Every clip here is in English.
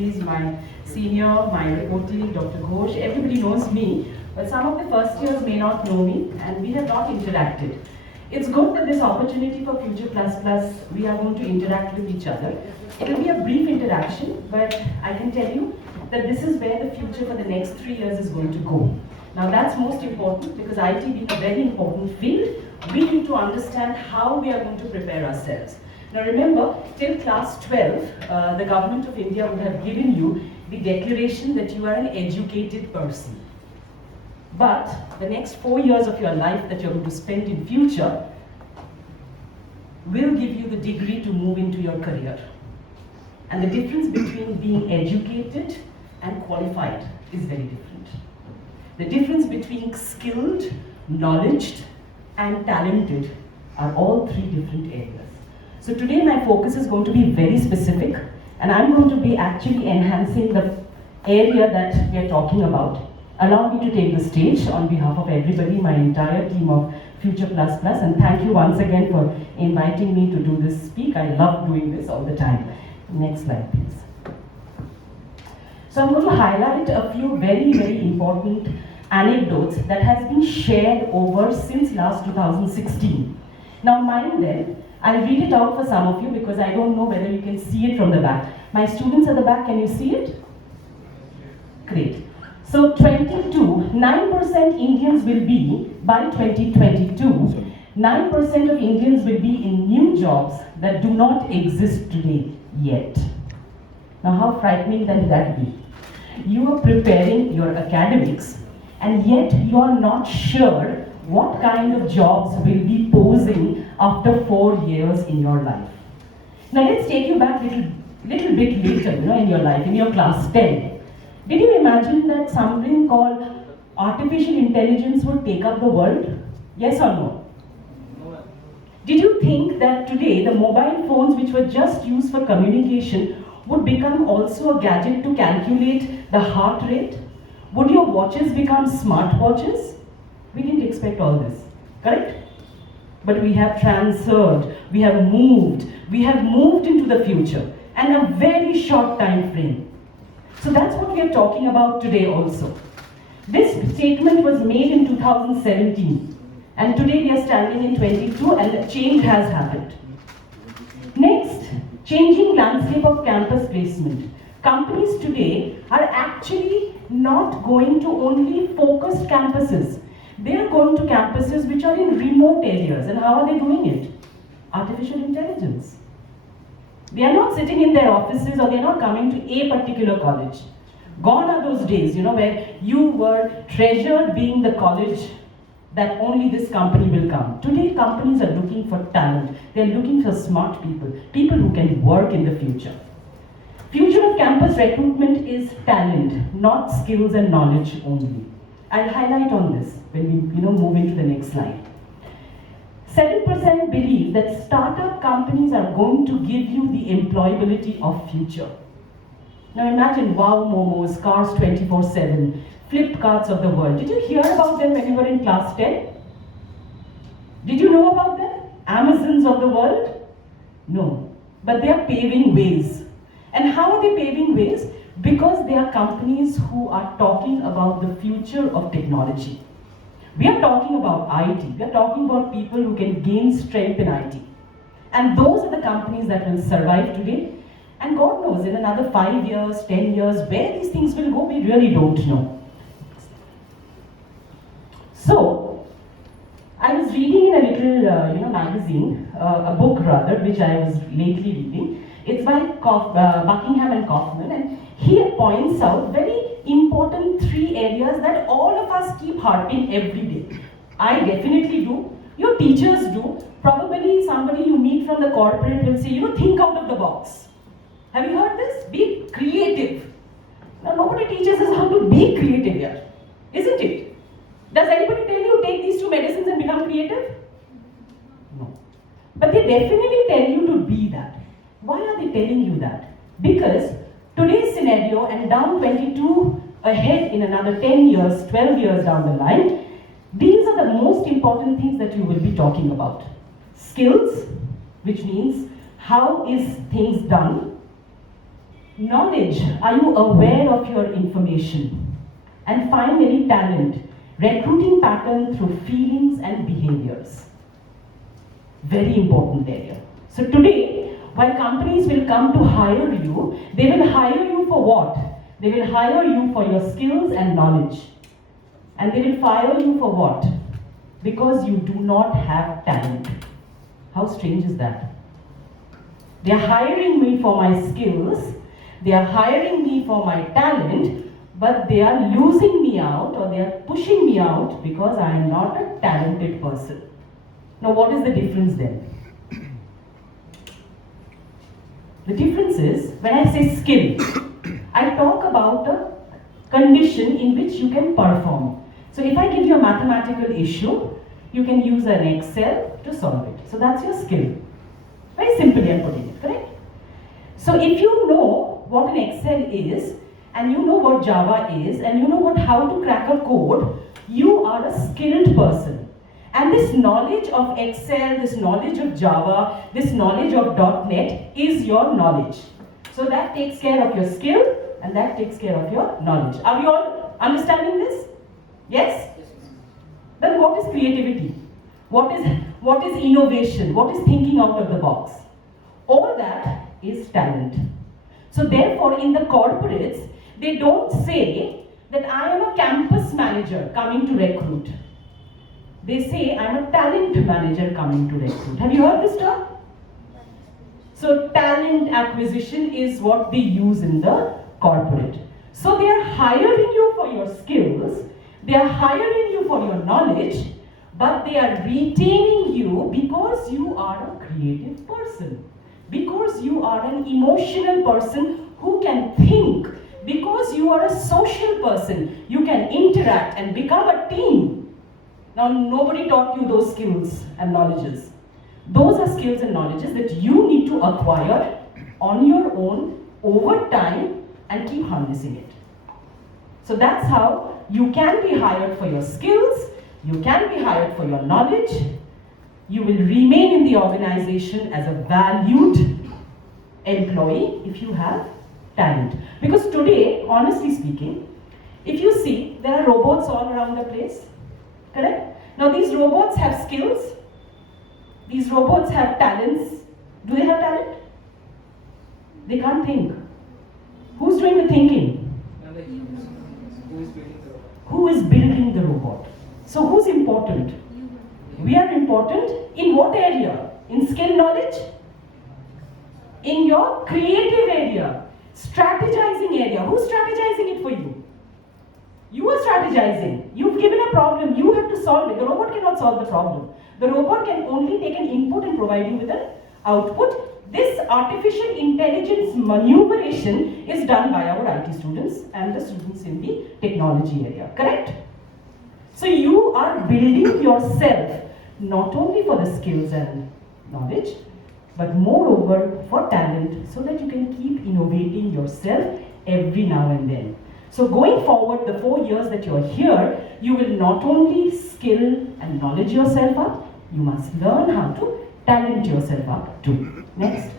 He's my senior, my reportee, Dr. Ghosh. Everybody knows me, but some of the first years may not know me, and we have not interacted. It's good that this opportunity for Future Plus Plus, we are going to interact with each other. It will be a brief interaction, but I can tell you that this is where the future for the next 3 years is going to go. Now that's most important because IT being a very important field, we need to understand how we are going to prepare ourselves. Now remember, till class 12, the government of India would have given you the declaration that you are an educated person. But the next 4 years of your life that you're going to spend in future will give you the degree to move into your career. And the difference between being educated and qualified is very different. The difference between skilled, knowledgeable, and talented are all three different areas. So today my focus is going to be very specific, and I'm going to be actually enhancing the area that we are talking about. Allow me to take the stage on behalf of everybody, my entire team of Future Plus Plus, and thank you once again for inviting me to do this speak. I love doing this all the time. Next slide, please. So I'm going to highlight a few very, very important anecdotes that has been shared over since last 2016. Now mind them, I'll read it out for some of you because I don't know whether you can see it from the back. My students at the back, can you see it? Great. So 9% Indians will be, by 2022, 9% of Indians will be in new jobs that do not exist today yet. Now how frightening can that be? You are preparing your academics and yet you are not sure what kind of jobs will be posing after 4 years in your life. Now let's take you back little bit later, in your life, in your class 10. Did you imagine that something called artificial intelligence would take up the world? Yes or no? No. Did you think that today the mobile phones which were just used for communication would become also a gadget to calculate the heart rate? Would your watches become smart watches? We didn't expect all this, correct? But we have transferred, we have moved into the future and a very short time frame. So that's what we are talking about today also. This statement was made in 2017 and today we are standing in 22 and a change has happened. Next, changing landscape of campus placement. Companies today are actually not going to only focused campuses. They are going to campuses which are in remote areas. And how are they doing it? Artificial intelligence. They are not sitting in their offices or they are not coming to a particular college. Gone are those days, where you were treasured being the college that only this company will come. Today, companies are looking for talent. They are looking for smart people who can work in the future. Future of campus recruitment is talent, not skills and knowledge only. I'll highlight on this when we move into the next slide. 7% believe that startup companies are going to give you the employability of future. Now imagine Wow Momos, Cars 24/7, Flipkarts of the world. Did you hear about them when you were in class 10? Did you know about them? Amazons of the world? No, but they are paving ways. And how are they paving ways? Because they are companies who are talking about the future of technology. We are talking about IT. We are talking about people who can gain strength in IT. And those are the companies that will survive today. And God knows, in another 5 years, 10 years, where these things will go, we really don't know. So, I was reading in a little, magazine, a book rather, which I was lately reading. It's by Buckingham and Kaufman, and he points out very important 3 areas that all of us keep harping every day. I definitely do. Your teachers do. Probably somebody you meet from the corporate will say, think out of the box. Have you heard this? Be creative. Now nobody teaches us how to be creative here, isn't it? Does anybody tell you take these 2 medicines and become creative? No. But they definitely tell you to be that. Why are they telling you that? Because today's scenario and down 22 ahead in another 10 years, 12 years down the line, these are the most important things that you will be talking about. Skills, which means how is things done. Knowledge, are you aware of your information? And finally, talent, recruiting pattern through feelings and behaviors. Very important area. So today, while companies will come to hire you, they will hire you for what? They will hire you for your skills and knowledge. And they will fire you for what? Because you do not have talent. How strange is that? They are hiring me for my skills, they are hiring me for my talent, but they are losing me out or they are pushing me out because I am not a talented person. Now, what is the difference then? The difference is, when I say skill, I talk about a condition in which you can perform. So if I give you a mathematical issue, you can use an Excel to solve it. So that's your skill. Very simply I'm putting it, correct? So if you know what an Excel is, and you know what Java is, and you know how to crack a code, you are a skilled person. And this knowledge of Excel, this knowledge of Java, this knowledge of .NET is your knowledge. So that takes care of your skill and that takes care of your knowledge. Are we all understanding this? Yes? Then what is creativity? What is innovation? What is thinking out of the box? All that is talent. So therefore, in the corporates, they don't say that I am a campus manager coming to recruit. They say I'm a talent manager coming to recruit. Have you heard this term? So talent acquisition is what they use in the corporate. So they are hiring you for your skills, they are hiring you for your knowledge, but they are retaining you because you are a creative person, because you are an emotional person who can think, because you are a social person, you can interact and become a team. Now, nobody taught you those skills and knowledges. Those are skills and knowledges that you need to acquire on your own over time and keep harnessing it. So that's how you can be hired for your skills, you can be hired for your knowledge, you will remain in the organization as a valued employee if you have talent. Because today, honestly speaking, if you see, there are robots all around the place, correct? Now these robots have skills, these robots have talents. Do they have talent? They can't think. Who's doing the thinking? Who is building the robot? So who's important? We are important in what area? In skill knowledge? In your creative area, strategizing area. Who's strategizing it for you? You are strategizing. You've given a problem, you have to solve it. The robot cannot solve the problem. The robot can only take an input and provide you with an output. This artificial intelligence maneuveration is done by our IT students and the students in the technology area, correct? So you are building yourself not only for the skills and knowledge, but moreover for talent, so that you can keep innovating yourself every now and then. So going forward, the 4 years that you are here, you will not only skill and knowledge yourself up, you must learn how to talent yourself up too. Next.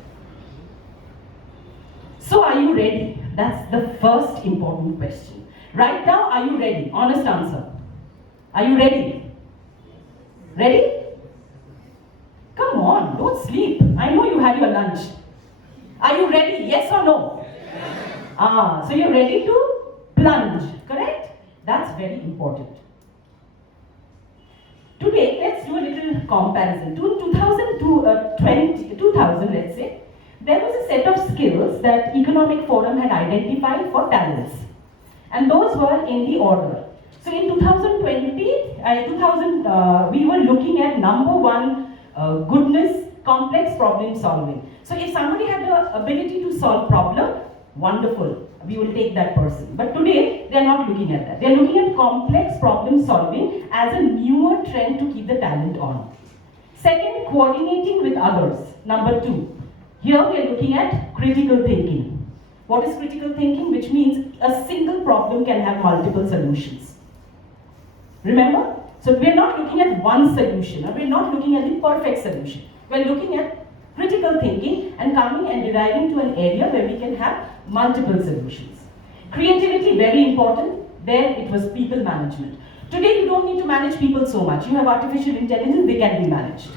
So are you ready? That's the first important question. Right now, are you ready? Honest answer. Are you ready? Ready? Come on, don't sleep. I know you had your lunch. Are you ready? Yes or no? Yes. So you're ready to plunge, correct? That's very important. Today, let's do a little comparison. To 2000, let's say, there was a set of skills that Economic Forum had identified for talents. And those were in the order. So in 2020, we were looking at number one, goodness, complex problem solving. So if somebody had the ability to solve problem, wonderful, we will take that person. But today, they are not looking at that. They are looking at complex problem solving as a newer trend to keep the talent on. Second, coordinating with others. Number two, here we are looking at critical thinking. What is critical thinking? Which means a single problem can have multiple solutions. Remember? So we are not looking at one solution, or we are not looking at the perfect solution. We are looking at critical thinking, and coming and deriving to an area where we can have multiple solutions. Creativity, very important. There it was people management. Today you don't need to manage people so much. You have artificial intelligence, they can be managed.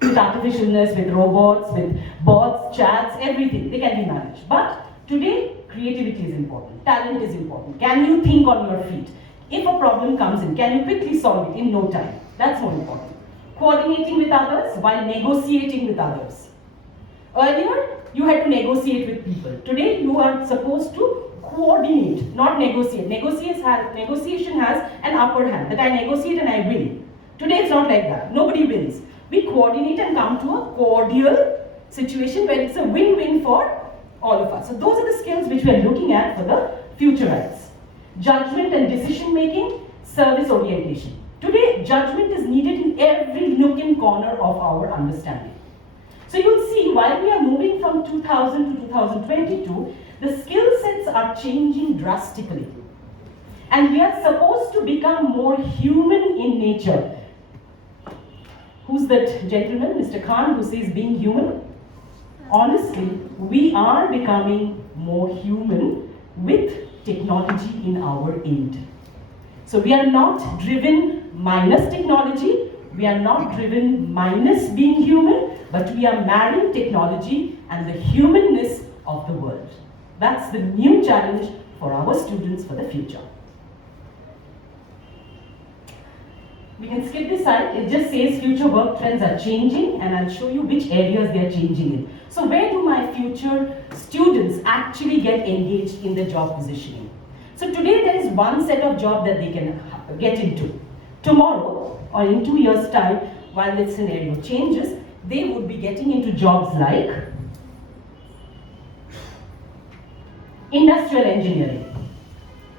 With artificialness, with robots, with bots, chats, everything, they can be managed. But today, creativity is important, talent is important. Can you think on your feet? If a problem comes in, can you quickly solve it in no time? That's more important. Coordinating with others while negotiating with others. Earlier, you had to negotiate with people. Today, you are supposed to coordinate, not negotiate. Negotiation has an upper hand, that I negotiate and I win. Today, it's not like that. Nobody wins. We coordinate and come to a cordial situation where it's a win-win for all of us. So those are the skills which we are looking at for the futurites. Judgment and decision making, service orientation. Today, judgment is needed in every nook and corner of our understanding. So you'll see, while we are moving from 2000 to 2022, the skill sets are changing drastically. And we are supposed to become more human in nature. Who's that gentleman, Mr. Khan, who says being human? Honestly, we are becoming more human with technology in our aid. So we are not driven minus technology, we are not driven minus being human, but we are marrying technology and the humanness of the world. That's the new challenge for our students for the future. We can skip this side. It just says future work trends are changing, and I'll show you which areas they are changing in. So where do my future students actually get engaged in the job positioning? So today there is one set of job that they can get into. Tomorrow, or in 2 years' time, while this scenario changes, they would be getting into jobs like industrial engineering.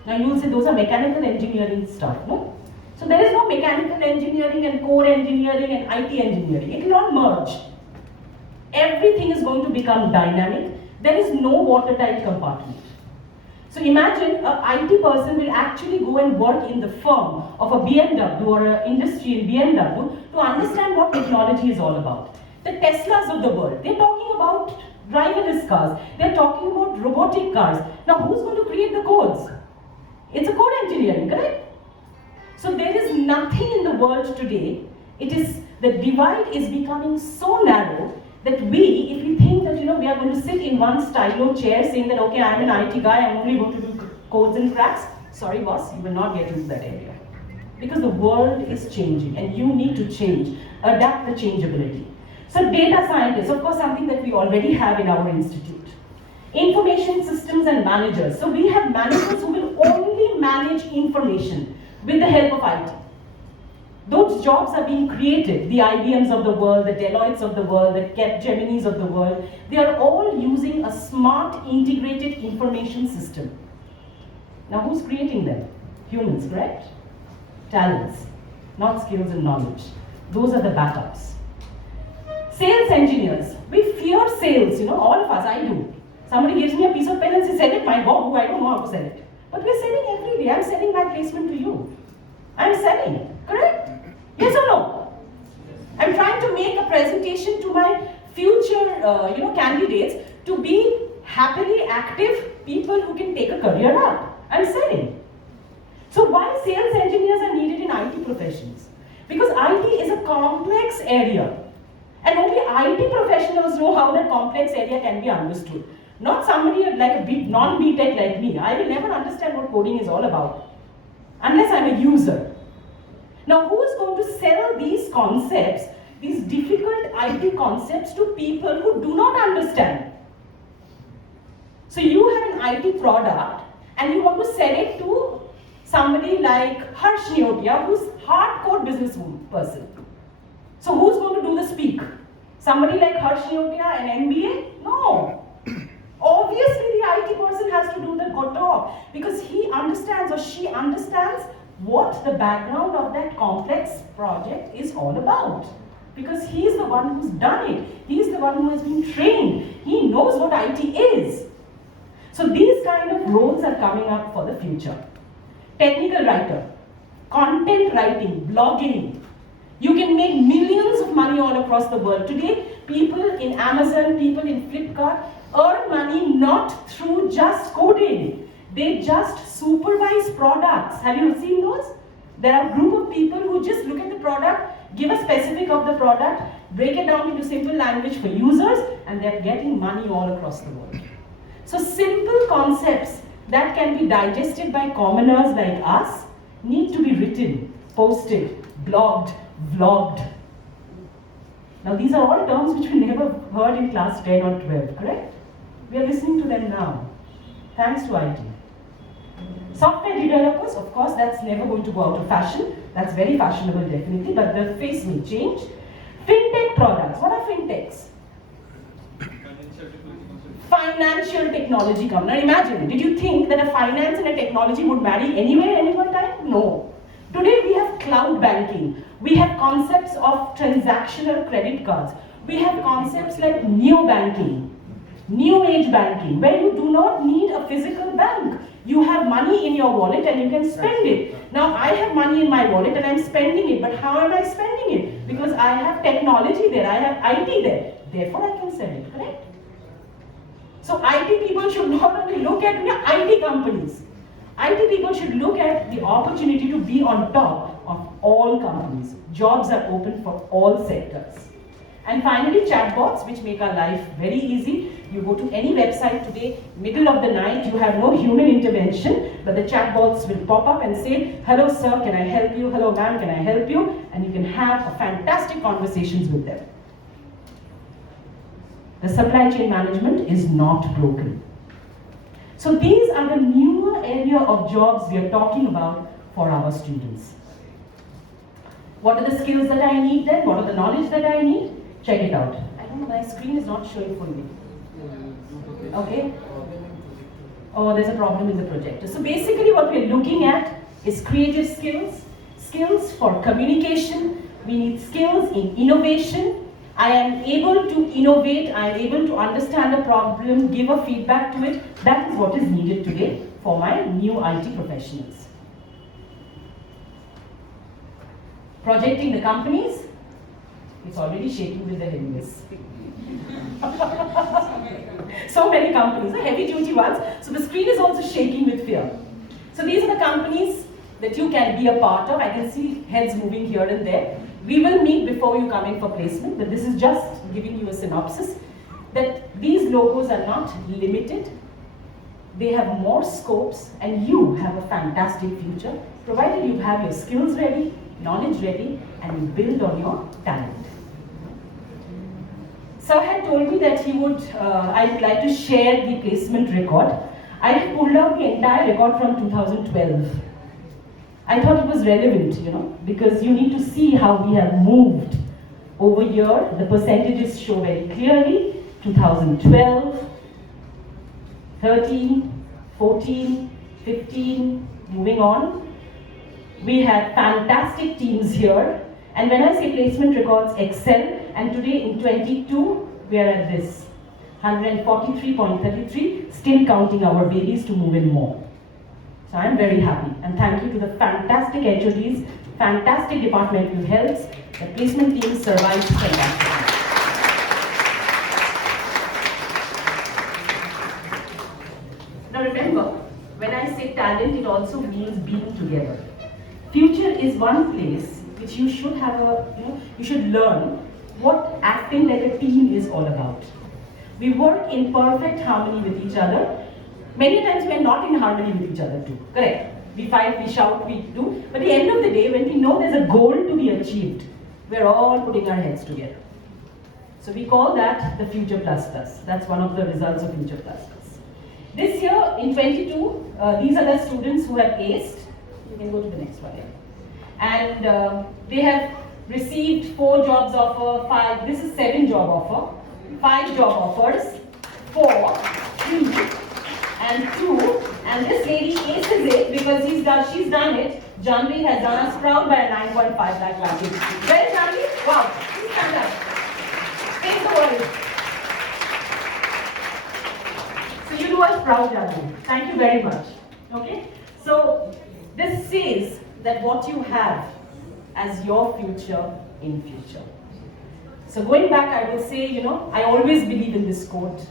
Now you will say those are mechanical engineering stuff, no? So there is no mechanical engineering and core engineering and IT engineering. It will all merge. Everything is going to become dynamic. There is no watertight compartment. So imagine an IT person will actually go and work in the firm of a BMW or an industry in BMW to understand what technology is all about. The Teslas of the world, they're talking about driverless cars. They're talking about robotic cars. Now who's going to create the codes? It's a code engineering, correct? So there is nothing in the world today. The divide is becoming so narrow that if we think that we are going to sit in one stylo chair saying that okay, I'm an IT guy, I'm only going to do codes and cracks. Sorry boss, you will not get into that area. Because the world is changing and you need to change, adapt the changeability. So data scientists, of course, something that we already have in our institute. Information systems and managers. So we have managers who will only manage information with the help of IT. Those jobs are being created. The IBMs of the world, the Deloittes of the world, the Capgeminis of the world, they are all using a smart integrated information system. Now who's creating them? Humans, correct? Talents, not skills and knowledge. Those are the backups. Sales engineers. We fear sales, all of us, I do. Somebody gives me a piece of pen and says, sell it, my God, I don't know how to sell it. But we're selling every day. I'm selling my placement to you. I'm selling, correct? Yes or no? I'm trying to make a presentation to my future, candidates to be happily active people who can take a career up. I'm selling. So why sales engineers are needed in IT professions? Because IT is a complex area. And only IT professionals know how that complex area can be understood. Not somebody like a non-BTech like me. I will never understand what coding is all about unless I'm a user. Now, who is going to sell these concepts, these difficult IT concepts to people who do not understand? So you have an IT product and you want to sell it to somebody like Harsh Neotia, who's hardcore business person. So who's going to do the speak? Somebody like Harsh Neotia, an MBA? No. Obviously, the IT person has to do the good talk because he understands or she understands what the background of that complex project is all about. Because he's the one who's done it. He's the one who has been trained. He knows what IT is. So these kind of roles are coming up for the future. Technical writer, content writing, blogging. You can make millions of money all across the world. Today, people in Amazon, people in Flipkart earn money not through just coding. They just supervise products. Have you seen those? There are a group of people who just look at the product, give a specific of the product, break it down into simple language for users, and they're getting money all across the world. So simple concepts that can be digested by commoners like us need to be written, posted, blogged, vlogged. Now these are all terms which we never heard in class 10 or 12, correct? We are listening to them now, thanks to IT. Software developers, of course, that's never going to go out of fashion. That's very fashionable, definitely, but the face may change. Fintech products. What are fintechs? Financial technology company. Now imagine, did you think that a finance and a technology would marry anywhere, any one time? No. Today we have cloud banking. We have concepts of transactional credit cards. We have concepts like neo-banking, new age banking, where you do not need a physical bank. You have money in your wallet and you can spend it. Now I have money in my wallet and I'm spending it, but how am I spending it? Because I have technology there, I have IT there. Therefore I can sell it, correct? So IT people should not only look at IT companies. IT people should look at the opportunity to be on top of all companies. Jobs are open for all sectors. And finally, chatbots, which make our life very easy. You go to any website today, middle of the night, you have no human intervention, but the chatbots will pop up and say, hello sir, can I help you? Hello ma'am, can I help you? And you can have a fantastic conversations with them. The supply chain management is not broken. So these are the newer area of jobs we are talking about for our students. What are the skills that I need then? What are the knowledge that I need? Check it out. I don't know, my screen is not showing fully. Okay? Oh, there's a problem in the projector. So basically what we're looking at is creative skills, skills for communication. We need skills in innovation. I am able to innovate, I am able to understand a problem, give a feedback to it. That is what is needed today for my new IT professionals. Projecting the companies, it's already shaking with the heaviness. So many companies, the heavy duty ones. So the screen is also shaking with fear. So these are the companies that you can be a part of. I can see heads moving here and there. We will meet before you come in for placement, but this is just giving you a synopsis that these logos are not limited. They have more scopes and you have a fantastic future, provided you have your skills ready, knowledge ready, and you build on your talent. Sir had told me that he would, I would like to share the placement record. I have pulled out the entire record from 2012. I thought it was relevant, because you need to see how we have moved over here. The percentages show very clearly, 2012, 13, 14, 15, moving on. We had fantastic teams here. And when I say placement records excel, and today in 22, we are at this, 143.33, still counting our babies to move in more. So I'm very happy, and thank you to the fantastic HODs, fantastic departmental heads. The placement team survived fantastically. Now remember, when I say talent, it also means being together. Future is one place which you should have you should learn what acting like a team is all about. We work in perfect harmony with each other. Many times we are not in harmony with each other too, correct? We fight, we shout, we do. But at the end of the day, when we know there's a goal to be achieved, we're all putting our heads together. So we call that the Future Plus Plus. That's one of the results of Future Plus Plus. This year, in 22, these are the students who have aced. You can go to the next one. And they have received 4 jobs offer, 5, this is 7 job offer, 5 job offers, 4, 3, and 2, and this lady aces it because she's done it. Janvi has done us proud by a 9.5 lakh package. Where is Janvi? Wow, please stand up. Face the world. So you do us proud, Janvi. Thank you very much. Okay? So this says that what you have as your future in future. So going back, I will say, you know, I always believe in this quote.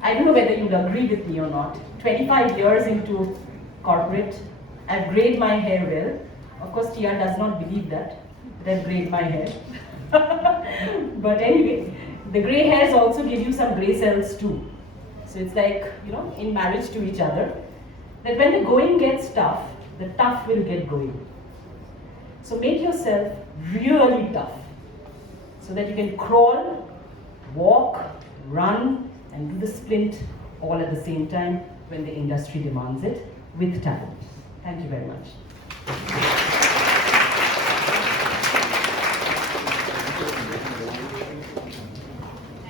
I don't know whether you'd agree with me or not. 25 years into corporate, I've grayed my hair well. Of course, TR does not believe that I've grayed my hair. But anyway, the gray hairs also give you some gray cells too. So it's like, you know, in marriage to each other, that when the going gets tough, the tough will get going. So make yourself really tough so that you can crawl, walk, run, and do the sprint all at the same time when the industry demands it with talent. Thank you very much.